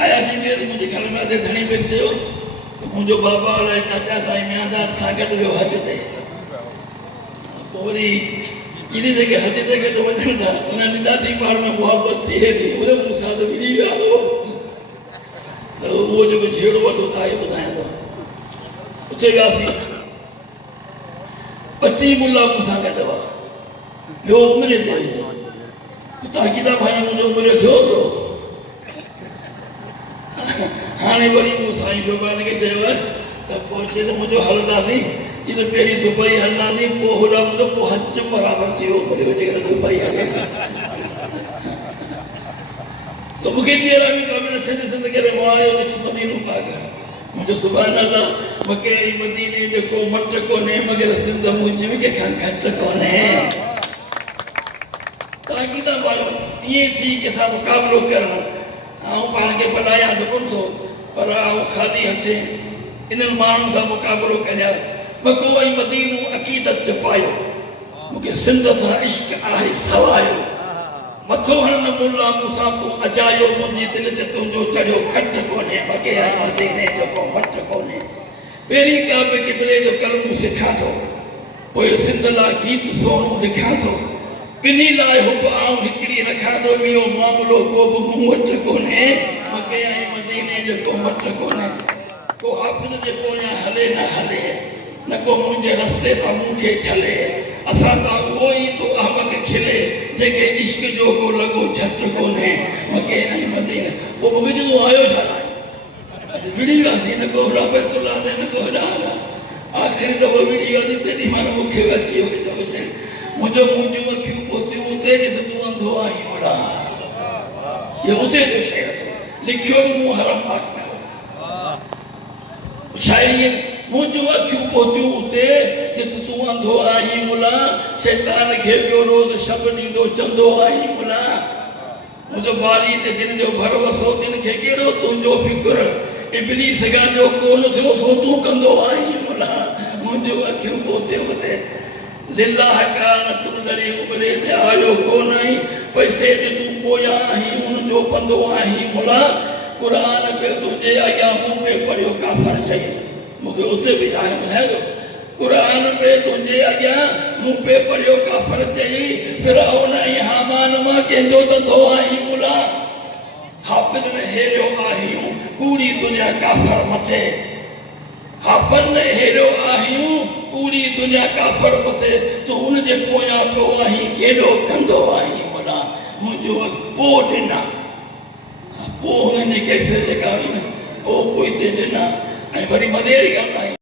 आया थी मुझे घर में आते धनी पे थियो मुझो बाबा वाला चाचा साईं म्यादार सां गॾु वियो हज ते पोइ वरी इन्हीं जगह हज ते गॾु वञनि था उन्हनि ॾाढी पाण में मुहबत थिए थी उन मूंसां त विड़ी विया हो त उहो जेको जहिड़ो वधो तव्हांखे ॿुधायां थो उते वियासीं 25 मुल्ला मूंसां गॾु हुआ ॿियो उमिरि ते तव्हां कीदा भाई मुंहिंजो उमिरि थियो पियो हाणे वरी मूं साईं शोभान खे चयो त पोइ चए त मुंहिंजो हलंदासीं चई त पहिरीं दुबई हलंदासीं पोइ होॾां मुंहिंजो पोइ हज बराबरि थी वियो जेकर दुबई हले त मूंखे हैरानी का ॾिसंदे करे मां आयो मदीनो पाक मुंहिंजो सुभाणे अलाह मके ऐं मदीने जेको मट कोन्हे मगर सिंध मुंहिंजी बि कंहिंखां घटि कोन्हे तव्हां कीदा माण्हू ईअं थी कंहिंसां मुक़ाबिलो करणु आउं पाण खे पढ़ायां त कोन थो पर आउं ख़ाली हथे इन्हनि माण्हुनि सां मुक़ाबिलो करियां मको ऐं मदीनो अक़ीदत जो पायो मूंखे सिंध सां इश्क आहे सवायो मथो हणन मुल्ला मूंसां तूं अजायो मुंहिंजी दिलि ते तुंहिंजो चढ़ियो कट कोन्हे मके ऐं मदीने जो को मट कोन्हे पहिरीं का बि किबले जो कलमू सिखां थो पोइ सिंध लाइ गीत सोनू लिखां थो ॿिन्ही लाइ हुब आउं हिकिड़ी रखां थो ॿियो मामिलो को बि मूं वटि कोन्हे मके ऐं मदीने जो को मट कोन्हे को हाफ़िज़ जे पोयां हले न हले न को मुंहिंजे रस्ते तां मूंखे झले असां तां उहो ई तो अहमद खिले जेके इश्क जो को लॻो झटि कोन्हे मके ऐं मदीने पोइ मूंखे जो आयो छा विड़ी वियासीं न को होॾा बैतुल्ला न को होॾा हला आख़िरी दफ़ो विड़ी वियासीं तेॾी महिल मूंखे अची वियो चयोसि मुंहिंजो मुंहिंजूं अखियूं पोतियूं उते ॾिस तूं अंधो आहीं मुड़ा इहो उते जो शेर लिखियो बि मूं हरम पाक में शायरी मुंहिंजूं अखियूं पोतियूं उते जित तूं अंधो आहीं मुला शैतान खे पियो रोज़ शब ॾींदो चंदो आहीं मुला मुंहिंजो बारी ते जिन जो भर वसो तिन खे कहिड़ो तुंहिंजो फिक्र इब्लीस जो कोन थियो सो तूं कंदो आहीं मुला मुंहिंजूं अखियूं पोते उते लिल्लाह कारण तूं लड़ी उमिरि ते आयो कोन आहीं पैसे जे तूं पोयां आहीं उनजो पंधो आहीं मुला क़ुर पे तुंहिंजे अॻियां मूं पे पढ़ियो काफ़र चई मूंखे उते बि आहे ॿुधाए थो क़ुर पे तुंहिंजे अॻियां मूं पे पढ़ियो काफ़र चई फिरौन ऐं हामान मां कंहिंजो धंधो आहीं मुला हाफ़िज़ न हेरियो आहियूं कूड़ी दुनिया काफ़र मथे हाफ़िज़ न हेरियो आहियूं कूड़ी दुनिया काफ़र मथे तूं हुनजे पोयां पियो आहीं केॾो कंदो आहीं मुला मुंहिंजो पोइ ॾिना पोइ हुननि जी कैफ़ियत जेका हुई न पोइ हिते ॾिना ऐं वरी मज़े वारी ॻाल्हि आहे